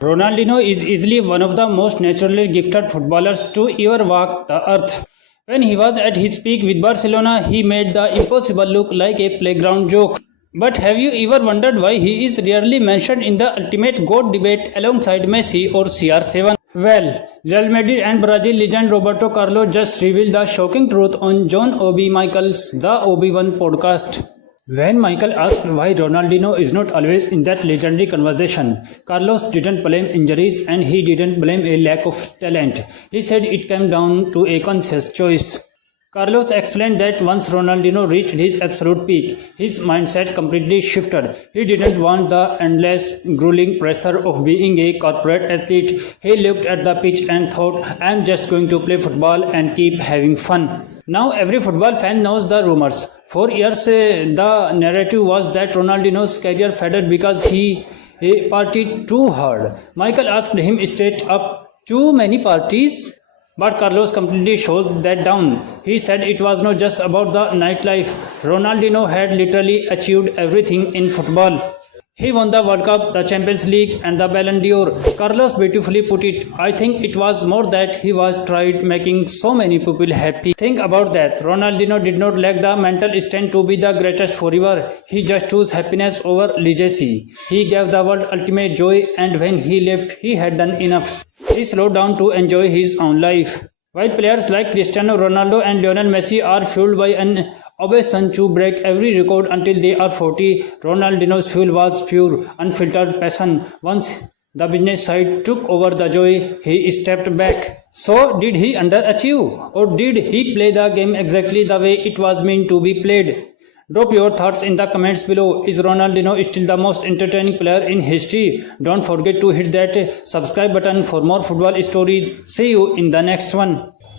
Ronaldinho is easily one of the most naturally gifted footballers to ever walk the earth. When he was at his peak with Barcelona, he made the impossible look like a playground joke. But have you ever wondered why he is rarely mentioned in the ultimate GOAT debate alongside Messi or CR7? Well, Real Madrid and Brazil legend Roberto Carlos just revealed the shocking truth on John Obi Michael's The Obi-Wan podcast. When Michael asked why Ronaldinho is not always in that legendary conversation, Carlos didn't blame injuries and he didn't blame a lack of talent. He said it came down to a conscious choice. Carlos explained that once Ronaldinho reached his absolute peak, his mindset completely shifted. He didn't want the endless, grueling pressure of being a corporate athlete. He looked at the pitch and thought, I'm just going to play football and keep having fun. Now every football fan knows the rumors. For years, the narrative was that Ronaldinho's career faded because he partied too hard. Michael asked him straight up, too many parties? But Carlos completely shot that down. He said it was not just about the nightlife. Ronaldinho had literally achieved everything in football. He won the World Cup, the Champions League and the Ballon d'Or. Carlos beautifully put it. I think it was more that he was tried making so many people happy. Think about that. Ronaldinho did not lack the mental strength to be the greatest forever. He just chose happiness over legacy. He gave the world ultimate joy and when he left, he had done enough. He slowed down to enjoy his own life. While players like Cristiano Ronaldo and Lionel Messi are fueled by an obsession to break every record until they are 40, Ronaldinho's fuel was pure, unfiltered passion. Once the business side took over the joy, he stepped back. So, did he underachieve? Or did he play the game exactly the way it was meant to be played? Drop your thoughts in the comments below. Is Ronaldinho still the most entertaining player in history? Don't forget to hit that subscribe button for more football stories. See you in the next one.